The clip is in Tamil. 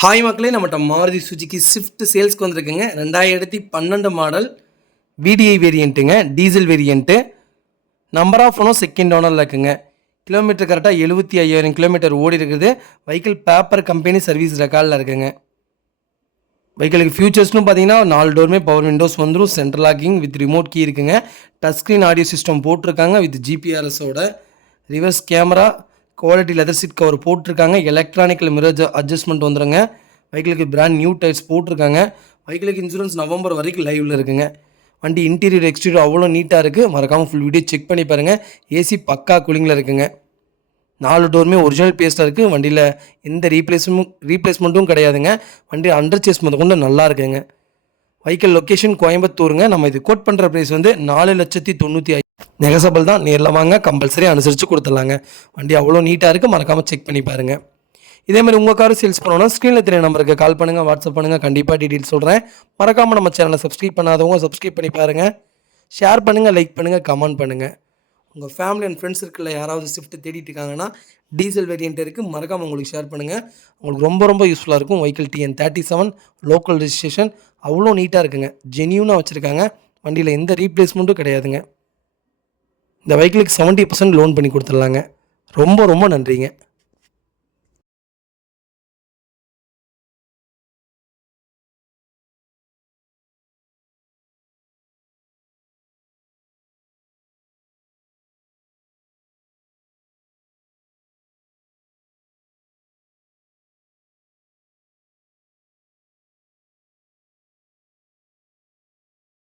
ஹாய் மக்களே, நம்மகிட்ட மாருதி சுஜுகி ஸ்விஃப்ட் சேல்ஸ்க்கு வந்திருக்குங்க. 2012 மாடல் VDI வேரியண்ட்டுங்க, diesel variant. Number of owner second ஓனரில் இருக்குங்க. கிலோமீட்டர் கரெக்டாக 75,000 கிலோமீட்டர் ஓடி இருக்குது. வெஹிக்கிள் பேப்பர் கம்பெனி சர்வீஸ் ரெக்கார்டில் இருக்குங்க. வெஹிக்கிளுக்கு ஃபியூச்சர்ஸ்னு பார்த்தீங்கன்னா 4 டோருமே பவர் விண்டோஸ் வந்துடும். Central locking with remote key இருக்குங்க. டச் ஸ்க்ரீன் ஆடியோ சிஸ்டம் போட்டிருக்காங்க வித் GPRSோட. Reverse camera, quality leather seat cover போட்டிருக்காங்க. எலக்ட்ரானிக்கல் மிரர் அட்ஜஸ்ட்மெண்ட் வந்துடுங்க. வெஹிக்கிளுக்கு பிராண்ட் நியூ டயர்ஸ் போட்டிருக்காங்க. வெஹிக்கிளுக்கு இன்சூரன்ஸ் நவம்பர் வரைக்கும் லைவில் இருக்குங்க. வண்டி இன்டீரியர் எக்ஸ்டீரியர் அவ்வளோ நீட்டாக இருக்குது. மறக்காமல் ஃபுல் வீடியோ செக் பண்ணி பாருங்கள். ஏசி பக்கா கூலிங்கில் இருக்குங்க. 4 டோருமே ஒரிஜினல் பேஸ்ட்டாக இருக்குது. வண்டியில் எந்த ரீப்ளேஸ்மெண்ட்டும் கிடையாதுங்க. வண்டி அண்டர் சேஸ் கொண்டு நல்லா இருக்குங்க. வெஹிக்கிள் லொக்கேஷன் கோயம்புத்தூருங்க. நம்ம இது கோட் பண்ணுற ப்ரைஸ் வந்து 4,95,000. நெகசபிள் தான். நேரில் வாங்க, கம்பல்சரி அனுசரித்து கொடுத்துடலாங்க. வண்டி அவ்வளோ நீட்டாக இருக்குது. மறக்காமல் செக் பண்ணி பாருங்கள். இதேமாதிரி உங்கள் கார் சேல்ஸ் பண்ணணும்னா ஸ்க்ரீனில் தெரிய நம்பருக்கு கால் பண்ணுங்கள், வாட்ஸ்அப் பண்ணுங்கள். கண்டிப்பாக டீட்டெயில்ஸ் சொல்கிறேன். மறக்காமல் நம்ம சேனலை சப்ஸ்கிரைப் பண்ணாதவங்க சப்ஸ்கிரைப் பண்ணி பாருங்கள். ஷேர் பண்ணுங்கள், லைக் பண்ணுங்கள், கமெண்ட் பண்ணுங்கள். உங்கள் ஃபேமிலி அண்ட் ஃப்ரெண்ட்ஸ் சர்க்கிளில் யாராவது ஸ்விஃப்ட் தேடிட்டு இருக்காங்கன்னா டீசல் வேரியண்ட் இருக்குது. மறக்காமல் உங்களுக்கு ஷேர் பண்ணுங்கள். உங்களுக்கு ரொம்ப ரொம்ப யூஸ்ஃபுல்லாக இருக்கும். வெஹிக்கிள் TN37 லோக்கல் ரெஜிஸ்ட்ரேஷன் அவ்வளோ நீட்டாக இருக்குங்க. ஜென்யூனாக வச்சுருக்காங்க. வண்டியில் எந்த ரீப்ளேஸ்மெண்ட்டும் கிடையாதுங்க. இந்த வெஹிக்கிளுக்கு 70% லோன் பண்ணி கொடுத்துடலாங்க. ரொம்ப ரொம்ப நன்றிங்க.